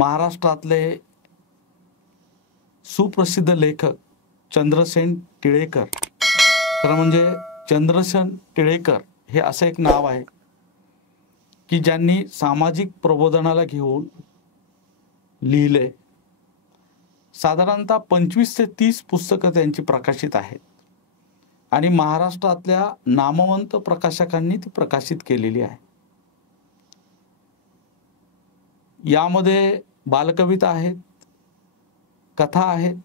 महाराष्ट्रातले सुप्रसिद्ध लेखक चंद्रसेन टिळेकर, खरं म्हणजे चंद्रसेन टिळेकर हे असं एक नाव आहे की ज्यांनी सामाजिक प्रबोधनाला घेऊन लिहिले. साधारणतः 25 ते 30 पुस्तकं त्यांची प्रकाशित आहेत आणि महाराष्ट्रातल्या नामवंत प्रकाशकांनी ती प्रकाशित केलेली आहे. यामध्ये बालकविता आहेत, कथा आहेत,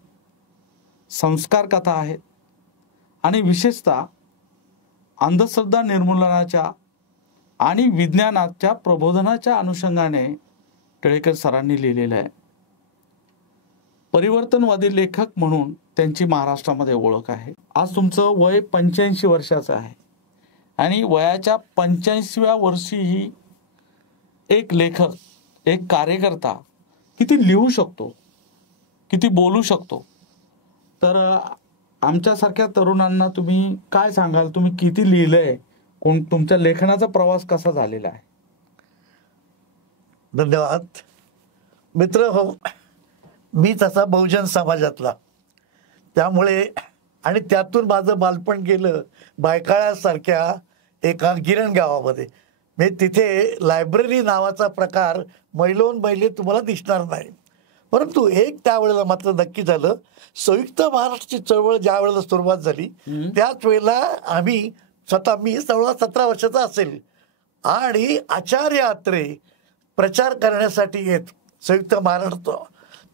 संस्कार कथा आहेत आणि विशेषतः अंधश्रद्धा निर्मूलनाच्या आणि विज्ञानाच्या प्रबोधनाच्या अनुषंगाने टिळेकर सरांनी लिहिलेलं आहे. परिवर्तनवादी लेखक म्हणून त्यांची महाराष्ट्रामध्ये ओळख आहे. आज तुमचं वय 85 वर्षाचं आहे आणि वयाच्या 85व्या वर्षीही एक लेखक, एक कार्यकर्ता किती लिहू शकतो, किती बोलू शकतो. तर आमच्यासारख्या तरुणांना तुम्ही काय सांगाल? तुम्ही किती लिहिलंय? तुमच्या लेखनाचा प्रवास कसा झालेला आहे? धन्यवाद मित्र. हो, मी तसा बहुजन समाजातला, त्यामुळे आणि त्यातून माझं बालपण गेलं बायकाळ्यासारख्या एका गिरण गावामध्ये. मी तिथे लायब्ररी नावाचा प्रकार मैलोन मैली तुम्हाला दिसणार नाही. परंतु एक त्यावेळेला मात्र नक्की झालं, संयुक्त महाराष्ट्राची चळवळ ज्या वेळेला सुरुवात झाली त्याच वेळेला आम्ही मी 17 वर्षाचा असेल आणि आचार्य अत्रे प्रचार करण्यासाठी येत संयुक्त महाराष्ट्र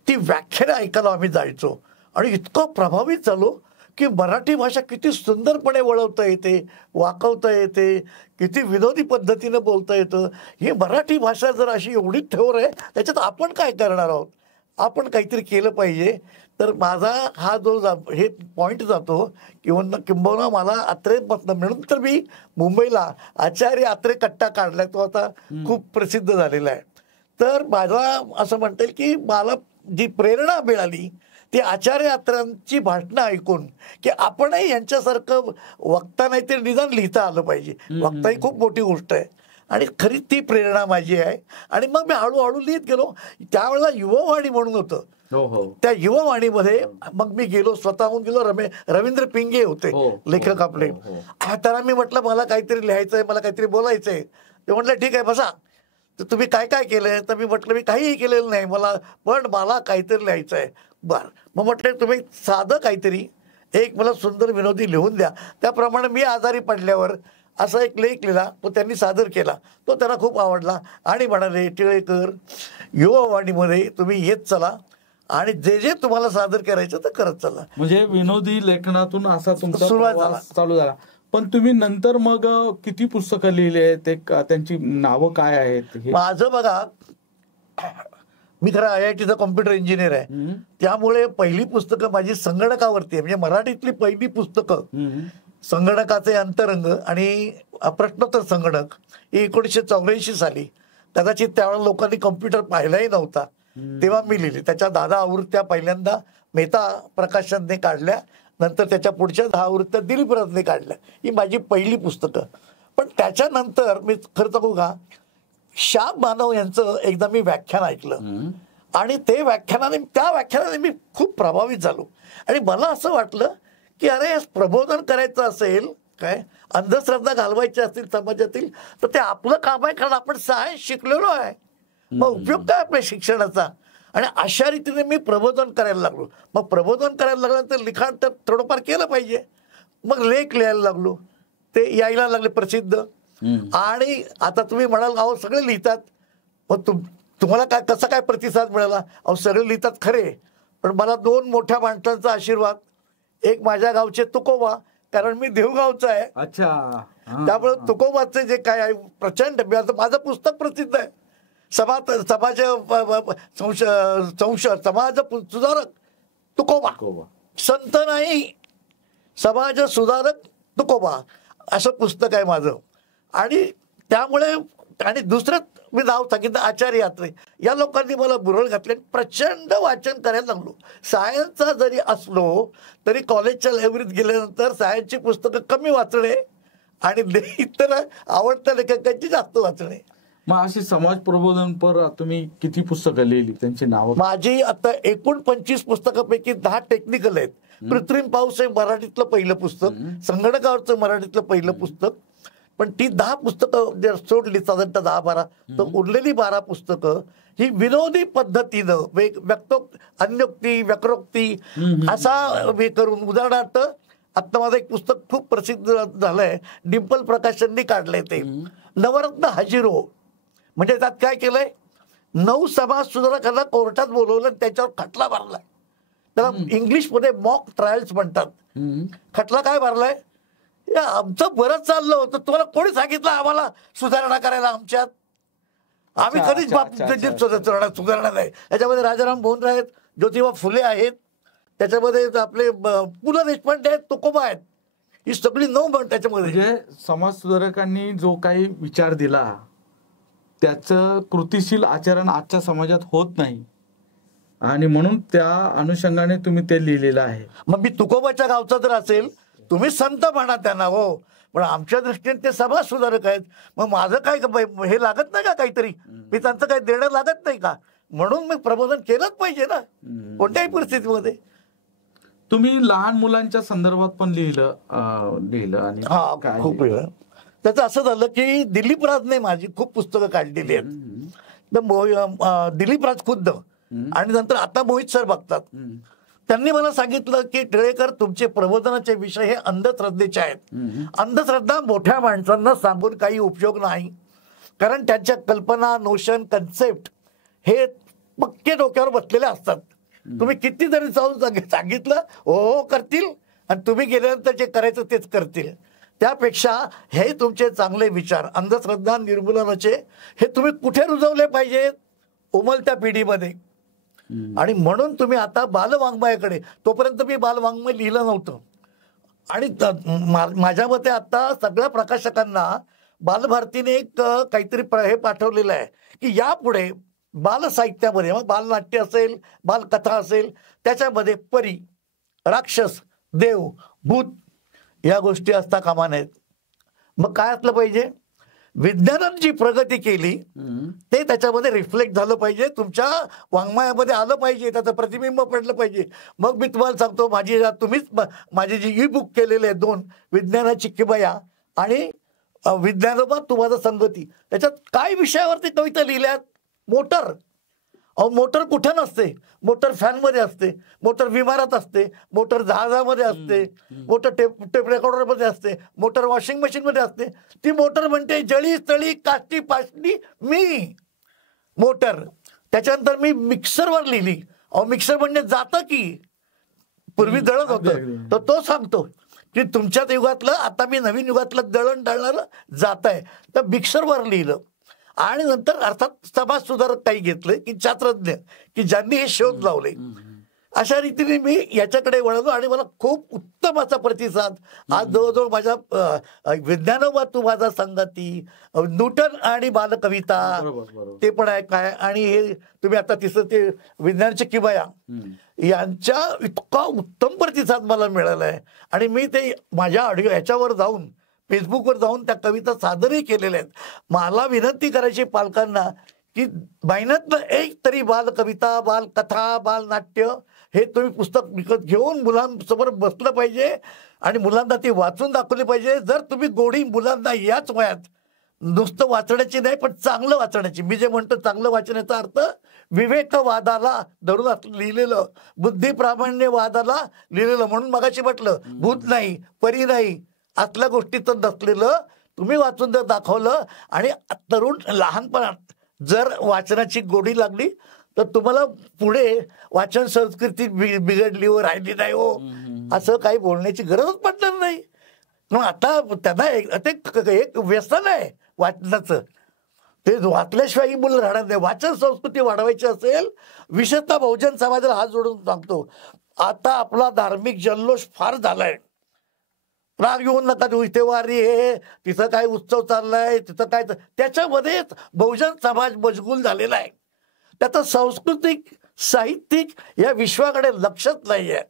ती व्याख्यानं ऐकायला आम्ही जायचो आणि इतकं प्रभावित झालो की मराठी भाषा किती सुंदरपणे वळवता येते, वाकवता येते, किती विनोदी पद्धतीनं बोलता येतं. ही मराठी भाषा जर अशी एवढी ठोर आहे, त्याच्यात आपण काय करणार आहोत, आपण काहीतरी केलं पाहिजे. तर माझा हा जो हे पॉईंट जातो किंबहुना मला अत्रे म्हणून तर मी मुंबईला आचार्य अत्रे कट्टा काढलाय, तो आता खूप प्रसिद्ध झालेला आहे. तर माझा असं म्हणता येईल की मला जी प्रेरणा मिळाली ती आचार्य अत्र्यांची भाषणं ऐकून, की आपणही यांच्यासारखं वक्ता नाही तर निदान लिहिता आलं पाहिजे. वक्ता ही खूप मोठी गोष्ट आहे आणि खरी ती प्रेरणा माझी आहे. आणि मग मी हळूहळू लिहित गेलो. त्यावेळेला युवावाणी म्हणून होतं, त्या युवावाणीमध्ये मग मी गेलो, स्वतःहून गेलो. रवींद्र पिंगे होते लेखक आपले. त्यांना मी म्हटलं मला काहीतरी लिहायचंय, मला काहीतरी बोलायचंय. ते म्हटलं ठीक आहे बसा. तर तुम्ही काय काय केलंय? तर मी म्हटलं मी काहीही केलेलं नाही, पण मला काहीतरी लिहायचं आहे. बरं, मग म्हटलं तुम्ही साधं काहीतरी एक मला सुंदर विनोदी लिहून द्या. त्याप्रमाणे मी आजारी पडल्यावर असा एक लेख लिहिला, तो त्यांनी सादर केला. तो त्यांना खूप आवडला आणि म्हणाले टिळेकर युवावाणीमध्ये तुम्ही येत चला आणि जे जे तुम्हाला सादर करायचं तर करत चला. म्हणजे विनोदी लेखनातून असा तुमचा प्रवास चालू झाला. पण तुम्ही नंतर मग किती पुस्तकं लिहिले, ते त्यांची नावं काय आहेत? माझं बघा, मी खरं IITचा कॉम्प्युटर इंजिनियर आहे, त्यामुळे पहिली पुस्तकं माझी संगणकावरती आहे. म्हणजे मराठीतली पहिली पुस्तकं संगणकाचे अंतरंग आणि प्रश्नोत्तर संगणक ही 1984 साली. कदाचित त्यावेळेला लोकांनी कॉम्प्युटर पाहिलाही नव्हता, तेव्हा मी लिहिली. त्याच्या 10 आवृत्त्या पहिल्यांदा मेहता प्रकाशनने काढल्या, नंतर त्याच्या पुढच्या 10 आवृत्त्या दिलीप राजने काढल्या. ही माझी पहिली पुस्तकं. पण त्याच्यानंतर मी खरं सांगू का, श्याम मानव यांचं एकदा मी व्याख्यान ऐकलं आणि त्या व्याख्यानाने मी खूप प्रभावित झालो. आणि मला असं वाटलं की अरे प्रबोधन करायचं असेल, काय अंधश्रद्धा घालवायच्या असतील समाजातील, तर ते आपलं काम आहे. कारण आपण सायन्स शिकलेलो आहे, मग उपयोग काय आपल्या शिक्षणाचा. आणि अशा रीतीने मी प्रबोधन करायला लागलो. मग प्रबोधन करायला लागल्यानंतर लिखाण तर थोडंफार केलं पाहिजे. मग लेख लिहायला लागलो, ते यायला लागले प्रसिद्ध. आणि आता तुम्ही म्हणाल अहो सगळे लिहितात, मग तुम्हाला काय कसा काय प्रतिसाद मिळाला? अहो सगळे लिहितात खरे, पण मला 2 मोठ्या माणसांचा आशीर्वाद. एक माझ्या गावचे तुकोबा, कारण मी देवगावचा आहे. अच्छा. त्यामुळे तुकोबाचे जे काय आहे प्रचंड, माझं पुस्तक प्रसिद्ध आहे, समाज सुधारक तुकोबा. संत नाही, समाज सुधारक तुकोबा असं पुस्तक आहे माझं. आणि त्यामुळे आणि दुसरं मी नाव सांगितलं आचार्य अत्रे. या लोकांनी मला बुरळ घातले, प्रचंड वाचन करायला लागलो. सायन्सचा जरी असलो तरी कॉलेजच्या लायब्ररीत गेल्यानंतर सायन्सची पुस्तकं कमी वाचणे आणि इतर आवडत्या लेखकांची जास्त वाचणे. मग अशी समाज प्रबोधनपर तुम्ही किती पुस्तकं लिहिली, त्यांची नावं? माझी आता एकूण 25 पुस्तकापैकी 10 टेक्निकल आहेत. कृत्रिम पाऊस हे मराठीतलं पहिलं पुस्तक, संगणकावरचं मराठीतलं पहिलं पुस्तक. पण ती 10 पुस्तकं जर सोडली साधारणतः 10-12, तर उरलेली 12 पुस्तकं ही विनोदी पद्धतीनं अन्योक्ती वक्रोक्ती असा वे करून, उदाहरणार्थ आता माझं एक पुस्तक खूप प्रसिद्ध झालंय, डिंपल प्रकाशननी काढलंय ते नवरत्न हजिरो. म्हणजे त्यात काय केलंय, 9 समाज सुधारकांना कोर्टात बोलवलं आणि त्याच्यावर खटला भरलाय. त्याला इंग्लिशमध्ये मॉक ट्रायल्स म्हणतात. खटला काय भरलाय, आमचं बरंच चाललं होतं, तुम्हाला कोणी सांगितलं आम्हाला सुधारणा करायला आमच्यात? आम्ही कधीच सुधारणा नाही. त्याच्यामध्ये राजाराम मोहन आहेत, ज्योतिबा फुले आहेत, त्याच्यामध्ये आपले पु ल देशपांडे आहेत, तुकोबा आहेत, ही सगळी 9 त्याच्यामध्ये. म्हणजे समाज सुधारकांनी जो काही विचार दिला त्याचं कृतीशील आचरण आजच्या समाजात होत नाही, आणि म्हणून त्या अनुषंगाने तुम्ही ते लिहिलेलं आहे. मग मी तुकोबाच्या गावचा जर असेल, तुम्ही संत म्हणा त्यांना, हो, पण आमच्या दृष्टीने ते समाज सुधारक आहेत. मग माझं काय हे लागत नाही का काहीतरी, मी त्यांचं काही देणं लागत नाही का? म्हणून मी प्रबोधन केलंच पाहिजे ना कोणत्याही परिस्थितीमध्ये. तुम्ही लहान मुलांच्या संदर्भात पण लिहिलं आणि खूप वेळ. त्याचं असं झालं की दिलीप राजने माझी खूप पुस्तकं काढलेली आहेत. तर दिलीप राज खुद्द आणि नंतर आता मोहित सर बघतात, त्यांनी मला सांगितलं की टिळेकर, तुमचे प्रबोधनाचे विषय हे अंधश्रद्धेचे आहेत. अंधश्रद्धा मोठ्या माणसांना सांगून काही उपयोग नाही, कारण त्यांच्या कल्पना, नोशन, कन्सेप्ट हे पक्के डोक्यावर बसलेले असतात. तुम्ही किती जरी जाऊन सांगितलं हो करतील, आणि तुम्ही गेल्यानंतर जे करायचं तेच करतील. त्यापेक्षा हे तुमचे चांगले विचार, अंधश्रद्धा निर्मूलनाचे, हे तुम्ही कुठे रुजवले पाहिजेत? उमलत्या पिढीमध्ये. आणि म्हणून तुम्ही आता बालवाङ्मयाकडे, तोपर्यंत मी बालवाङ्मय लिहिलं नव्हतं, आणि माझ्या मते आता सगळ्या प्रकाशकांना बालभारतीने एक काहीतरी हे पाठवलेलं आहे की यापुढे बालसाहित्यामध्ये, मग बालनाट्य असेल, बालकथा असेल, त्याच्यामध्ये परी, राक्षस, देव, भूत या गोष्टी असता कामा नयेत. मग काय असलं पाहिजे, विज्ञानाने जी प्रगती केली ते त्याच्यामध्ये रिफ्लेक्ट झालं पाहिजे, तुमच्या वाङ्मयामध्ये आलं पाहिजे, त्याचं प्रतिबिंब पडलं पाहिजे. मग मी तुम्हाला सांगतो, तुम्हीच माझी जी ई बुक केलेले आहेत 2, विज्ञानाची किमया आणि विज्ञानोबा तुम्हाला संगती, त्याच्यात काय विषयावरती कविता लिहिल्यात? मोटर. मोटर कुठं नसते, मोटर फॅनमध्ये असते, मोटर विमानात असते, मोटर जहाजामध्ये असते, मोटर टेप रेकॉर्डरमध्ये असते, मोटर वॉशिंग मशीनमध्ये असते. ती मोटर म्हणते जळी तळी काष्टी पाष्टी मी मोटर. त्याच्यानंतर मी मिक्सरवर लिहिली. मिक्सर म्हणजे जातं की पूर्वी दळत होतं, तर तो सांगतो की तुमच्या युगातलं, आता मी नवीन युगातलं दळण दळणारं जात आहे, तर मिक्सरवर लिहिलं. आणि नंतर अर्थात समाज सुधारक काही घेतले की शास्त्रज्ञ, की ज्यांनी हे शोध लावले. अशा रीतीने मी याच्याकडे वळलो आणि मला खूप उत्तम असा प्रतिसाद. आज जवळजवळ माझ्या विज्ञानोबा तू माझा संगती, न्यूटन आणि बालकविता ते पण आहे काय, आणि हे तुम्ही आता तिसरं ते विज्ञानाची किमया, यांच्या इतका उत्तम प्रतिसाद मला मिळाला आहे. आणि मी ते माझ्या ऑडिओ ह्याच्यावर जाऊन, फेसबुकवर जाऊन त्या कविता सादरही केलेल्या आहेत. मला विनंती करायची पालकांना की महिन्यातनं एक तरी बालकविता, बालकथा, बालनाट्य हे तुम्ही पुस्तक विकत घेऊन मुलांसमोर बसलं पाहिजे आणि मुलांना ती वाचून दाखवली पाहिजे. जर तुम्ही गोडी मुलांना याच वयात नुसतं वाचण्याची नाही, पण चांगलं वाचण्याची, मी जे म्हणतो चांगलं वाचण्याचा अर्थ विवेकवादाला धरून लिहिलेलं, बुद्धिप्रामाण्यवादाला लिहिलेलं, म्हणून मगाशी म्हटलं भूत नाही, परी नाही, असल्या गोष्टीचं नसलेलं तुम्ही वाचून जर दाखवलं आणि तरुण लहानपणात जर वाचनाची गोडी लागली तर तुम्हाला पुढे वाचन संस्कृती बिघडली हो, राहिली नाही हो, असं काही बोलण्याची गरजच पडणार नाही. मग आता त्यांना एक व्यसन आहे वाचनाचं, ते वाचल्याशिवाय ही मुलं राहणार नाही. वाचन संस्कृती वाढवायची असेल, विशेषतः बहुजन समाजाला हात जोडून सांगतो, आता आपला धार्मिक जल्लोष फार झालाय. राग येऊन नका देऊ, इथे वारी हे, तिथं काय उत्सव चाललाय, तिथं काय, त्याच्यामध्येच बहुजन समाज मशगूल झालेला आहे. त्याचं सांस्कृतिक साहित्यिक या विश्वाकडे लक्षच नाही आहे.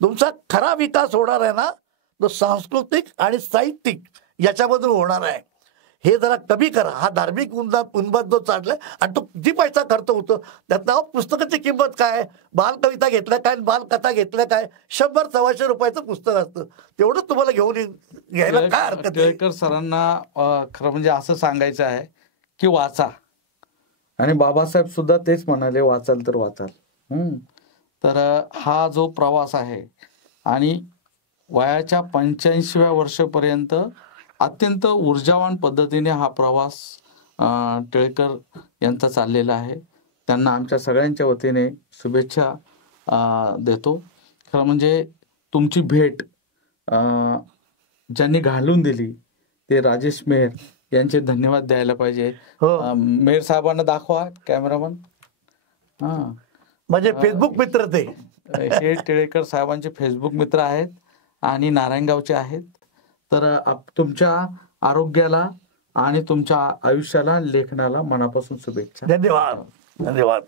तुमचा खरा विकास होणार आहे ना, तो सांस्कृतिक आणि साहित्यिक याच्यामधून होणार आहे. हे जरा कमी करा. हा धार्मिक उन्माद जो चाललाय आणि तो किती पैसा खर्च होतो त्यातनं पुस्तकाची किंमत काय, बालकविता घेतल्या काय, बालकथा घेतल्या काय, 100-125 रुपयाचं पुस्तक असतं. तेवढंच तुम्हाला घ्यायला काय हरकत आहे. टिळेकर सरांना खरं म्हणजे असं सांगायचं आहे की वाचा, आणि बाबासाहेब सुद्धा तेच म्हणाले, वाचाल तर वाचाल. तर हा जो प्रवास आहे आणि वयाच्या 85व्या वर्षापर्यंत अत्यंत ऊर्जावान पद्धतीने हा प्रवास टिळेकर यांचा चाललेला आहे. त्यांना आमच्या सगळ्यांच्या वतीने शुभेच्छा देतो. खरं म्हणजे तुमची भेट ज्यांनी घालून दिली ते राजेश मेहर यांचे धन्यवाद द्यायला पाहिजे. मेहर साहेबांना दाखवा कॅमेरामन. म्हणजे फेसबुक मित्र ते हे टिळेकर साहेबांचे फेसबुक मित्र आहेत आणि नारायणगावचे आहेत. तर तुमच्या आरोग्याला आणि तुमच्या आयुष्याला, लेखनाला मनापासून शुभेच्छा. धन्यवाद.